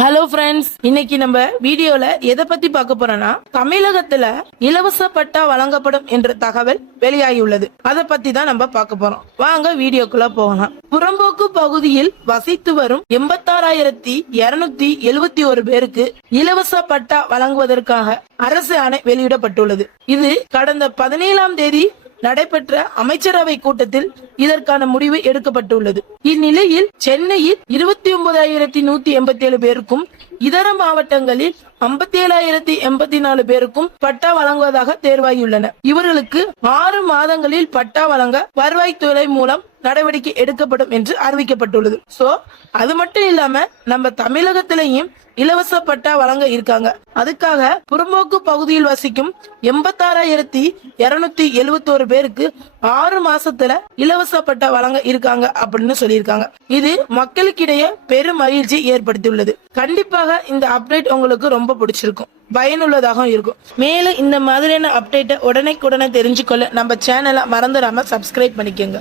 Hello friends, இன்னைக்கு நம்ம வீடியோல எதை பத்தி பார்க்க போறோம்னா, தமிழகத்துல இலவச பட்டா வழங்கப்படும் என்ற தகவல் வெளியாகியுள்ளது. அதை பத்தி தான் நம்ம பார்க்க போறோம். வாங்க வீடியோக்குள்ள போகலாம். புறம்போக்கு பகுதியில் வசித்து வரும் 86,271 பேருக்கு இலவச பட்டா வழங்குவதற்காக அரசு ஆணை வெளியிடப்பட்டுள்ளது. இது கடந்த 17ஆம் தேதி நடைபெற்ற அமைச்சரவை கூட்டத்தில் இதற்கான முடிவு எடுக்கப்பட்டுள்ளது. இந்நிலையில் சென்னையில் 29,187 பேருக்கும், இதர மாவட்டங்களில் 57,084 பேருக்கும் பட்டா வழங்குவதாக தேர்வாகியுள்ளன. இவர்களுக்கு 6 மாதங்களில் பட்டா வழங்க வருவாய்த்துறை மூலம் நடவடிக்கை எடுக்கப்படும் என்று அறிவிக்கப்பட்டுள்ளது. சோ அது மட்டும் இல்லாம நம்ம தமிழகத்திலையும் இலவச பட்டா வழங்க இருக்காங்க. அதுக்காக புறம்போக்கு பகுதியில் வசிக்கும் 86,271 பேருக்கு 6 மாசத்துல இலவச பட்டா வழங்க இருக்காங்க அப்படின்னு சொல்லியிருக்காங்க. இது மக்களுக்கிடையே பெரும் மகிழ்ச்சி ஏற்படுத்தியுள்ளது. கண்டிப்பாக இந்த அப்டேட் உங்களுக்கு ரொம்ப பிடிச்சிருக்கும், பயனுள்ளதாகவும் இருக்கும். மேலும் இந்த மாதிரியான அப்டேட்டை உடனே தெரிஞ்சுக்கொள்ள நம்ம சேனலை மறந்துடாம சப்ஸ்கிரைப் பண்ணிக்கோங்க.